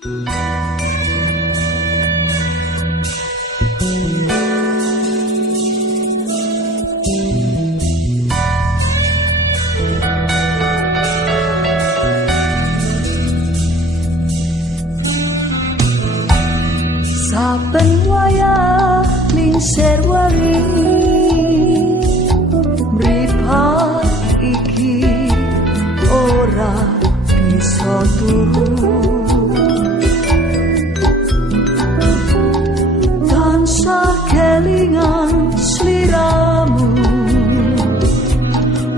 Saben wayah lingsir wari mripat iki ora bisa turu tansah kelingan sliramu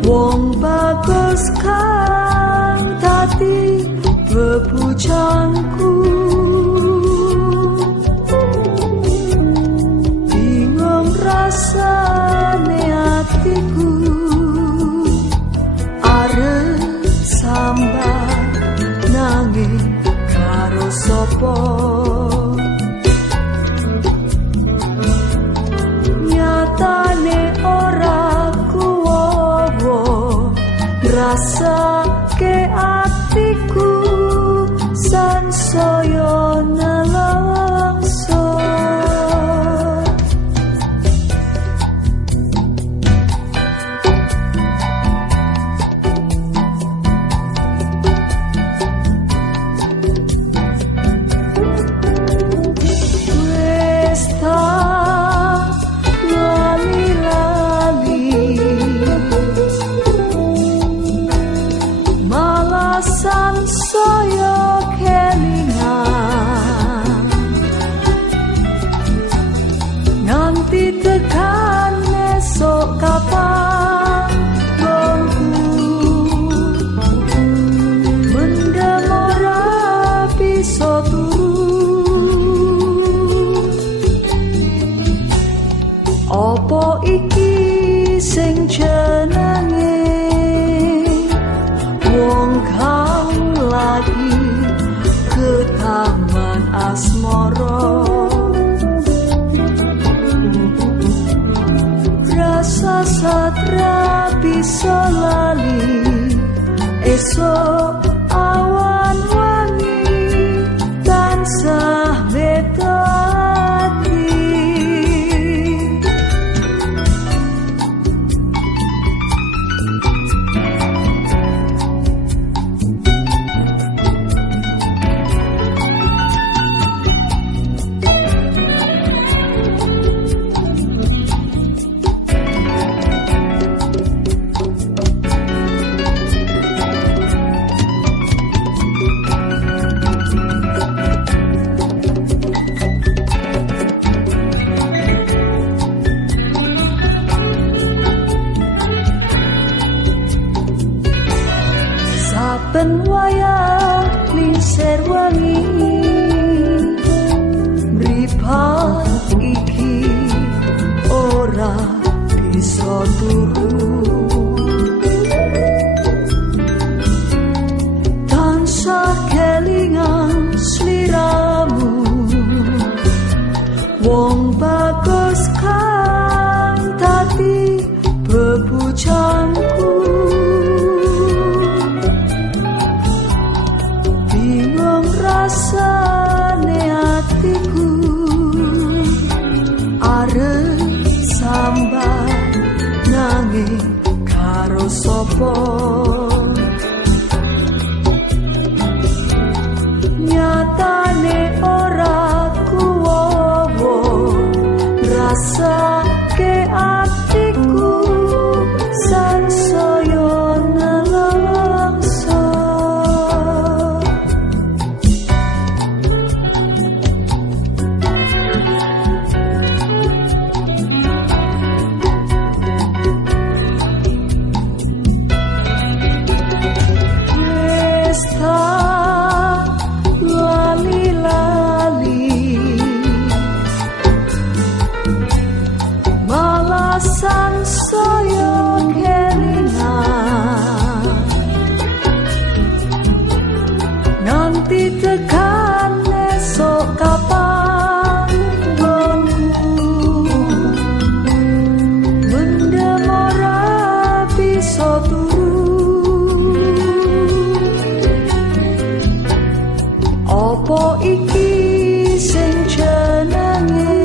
wong bagus kang dadi bebujangku rasane atiku arep sambat nanging karo sapa nyatane ora kuwowo rasake atiku sansaya nelongso sansaya kelingan nganti tekan esok kapan wongku mendem ora bisa turu apa iki sing jenenge wong kang lagi ke taman asmara rasa satra bisa lali esok awan wangi tansah beda hati saben wayah lingsir wangi mripat iki ora bisa turu tansah kelingan sliramu wong bagus kang dadi bebujangku rasane atiku arep sambat nanging karo sapa nyatane ora kuwowo rasake atiku sansaya nelongso sansaya kelingan nanti tekan esok kapan wongku mendem ora bisa turu Opo iki sing jenenge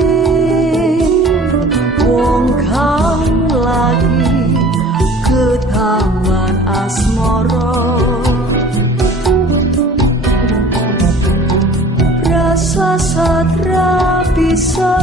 wong kang lagi ke taman asmara. Rasa satra bisa